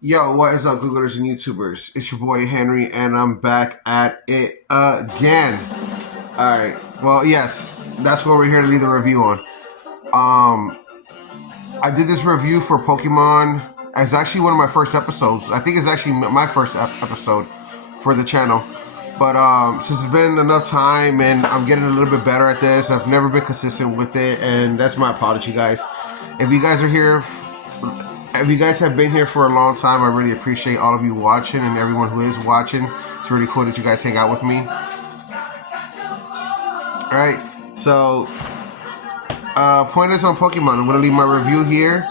Yo, what is up, Googlers and YouTubers? It's your boy Henry, and I'm back at it again. Alright, well, yes, that's what we're here to leave the review on. I did this review for Pokemon. It's actually one of my first episodes. I think it's actually my first episode for the channel. But since it's been enough time and I'm getting a little bit better at this, I've never been consistent with it, and that's my apology, guys. If you guys are here, if you guys have been here for a long time, I really appreciate all of you watching and everyone who is watching. It's really cool that you guys hang out with me. Alright, so pointers on Pokemon. I'm going to leave my review here.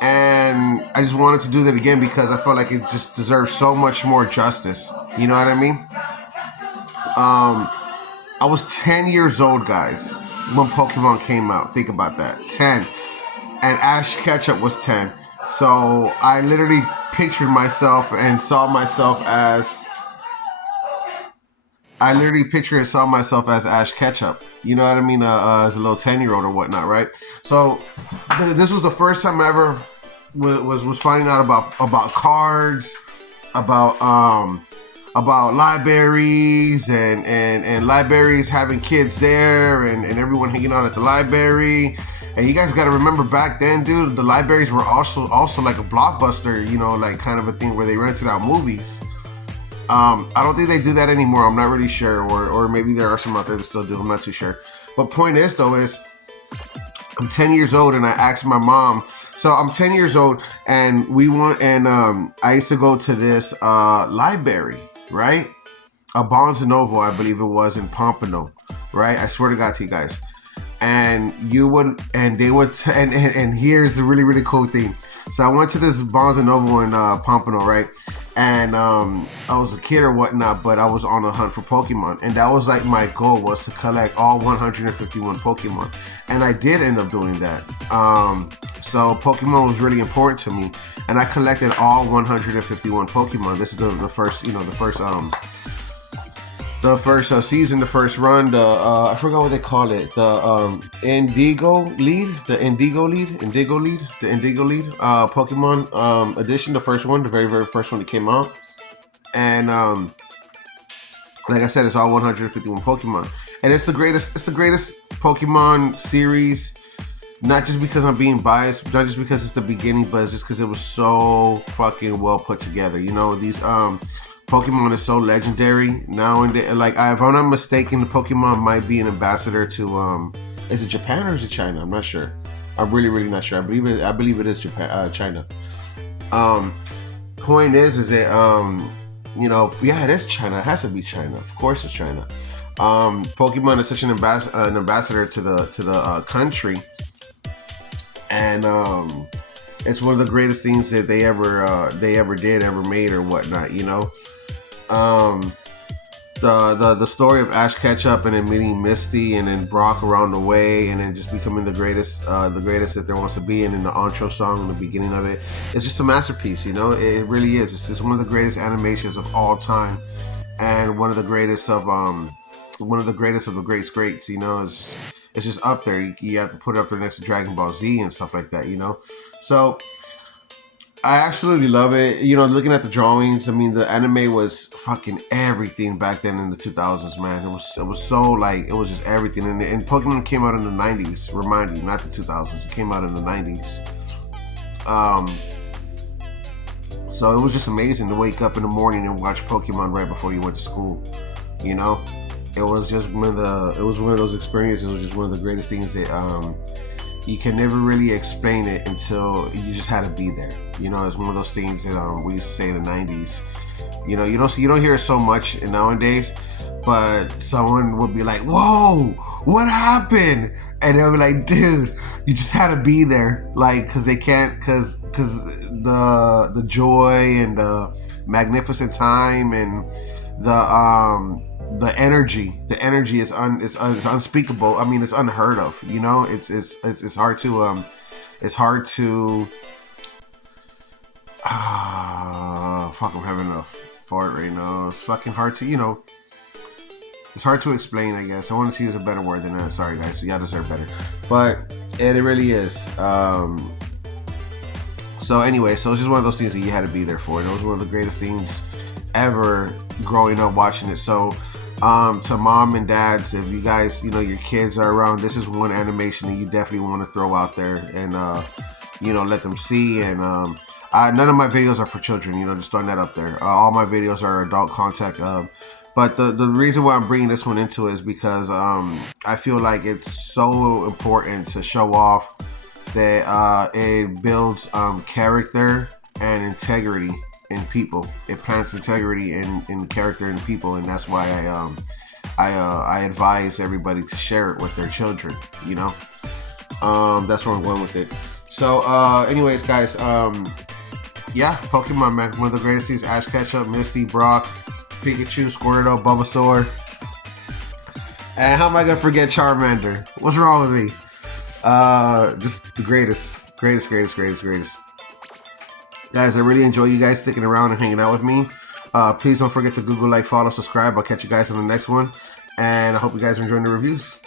And I just wanted to do that again because I felt like it just deserves so much more justice. You know what I mean? I was 10 years old, guys, when Pokemon came out. Think about that. 10. And Ash Ketchum was 10. So I literally pictured myself and saw myself as... I literally pictured and saw myself as Ash Ketchum. You know what I mean? As a little 10-year-old or whatnot, right? So this was the first time I ever was finding out about cards, about libraries and libraries having kids there and everyone hanging out at the library. And you guys got to remember back then, dude, the libraries were also like a blockbuster, you know, like kind of a thing where they rented out movies. I don't think they do that anymore. I'm not really sure, or maybe there are some out there that still do. I'm not too sure. But point is, though, is I'm 10 years old and I asked my mom. So I'm 10 years old and I used to go to this library, right? A Barnes & Noble, I believe it was, in Pompano, right? I swear to God to you guys. And here's a really, really cool thing. So I went to this Barnes & Noble in Pompano, right? And I was a kid or whatnot, but I was on a hunt for Pokemon. And that was like my goal, was to collect all 151 Pokemon. And I did end up doing that. So Pokemon was really important to me. And I collected all 151 Pokemon. This is the first season, the first run, I forgot what they call it, the Indigo Lead Pokemon edition, the first one, the very, very first one that came out. And like I said, it's all 151 Pokemon. And it's the greatest Pokemon series, not just because I'm being biased, not just because it's the beginning, but it's just because it was so fucking well put together. You know, these Pokemon is so legendary now, and like, if I'm not mistaken, the Pokemon might be an ambassador to is it Japan or is it China? I'm not sure. I'm really not sure. I believe it is Japan, China. Point is that you know, yeah, it is China. It has to be China. Of course, it's China. Pokemon is such an ambassador to the country, and it's one of the greatest things that they ever made or whatnot, you know. The story of Ash Ketchum and then meeting Misty and then Brock around the way and then just becoming the greatest that there wants to be, and in the intro song in the beginning of it, it's just a masterpiece, you know. It really is. It's just one of the greatest animations of all time, and one of the greatest of the greats, you know. It's just up there. You have to put it up there next to Dragon Ball Z and stuff like that, you know. So I absolutely love it. You know, looking at the drawings, I mean, the anime was fucking everything back then in the 2000s, man. It was so, like, it was just everything. And Pokemon came out in the 90s, remind you, not the 2000s. It came out in the 90s. So it was just amazing to wake up in the morning and watch Pokemon right before you went to school, you know? It was just one of those experiences. It was just one of the greatest things that you can never really explain it until you just had to be there. You know, it's one of those things that we used to say in the 90s. You know, you don't hear it so much nowadays, but someone would be like, "Whoa, what happened?" And they'll be like, "Dude, you just had to be there," like, because the joy and the magnificent time and the energy is unspeakable. I mean, it's unheard of, you know. It's hard to fuck, I'm having a fart right now. It's fucking hard to, you know, it's hard to explain, I guess. I wanted to use a better word than that. Sorry, guys. So y'all deserve better. But it really is. So anyway, so it's just one of those things that you had to be there for. And it was one of the greatest things ever growing up watching it. So to mom and dads, if you guys, you know, your kids are around, this is one animation that you definitely want to throw out there and you know, let them see. And none of my videos are for children, you know, just throwing that up there. All my videos are adult content. But the reason why I'm bringing this one into it is because I feel like it's so important to show off that it builds character and integrity in people. It plants integrity in character in people, and that's why I advise everybody to share it with their children. You know, that's where I'm going with it. So, anyways, guys, yeah, Pokemon, man, one of the greatest things: Ash Ketchum, Misty, Brock, Pikachu, Squirtle, Bulbasaur, and how am I gonna forget Charmander? What's wrong with me? Just the greatest. Guys, I really enjoy you guys sticking around and hanging out with me. Please don't forget to Google, like, follow, subscribe. I'll catch you guys on the next one. And I hope you guys are enjoying the reviews.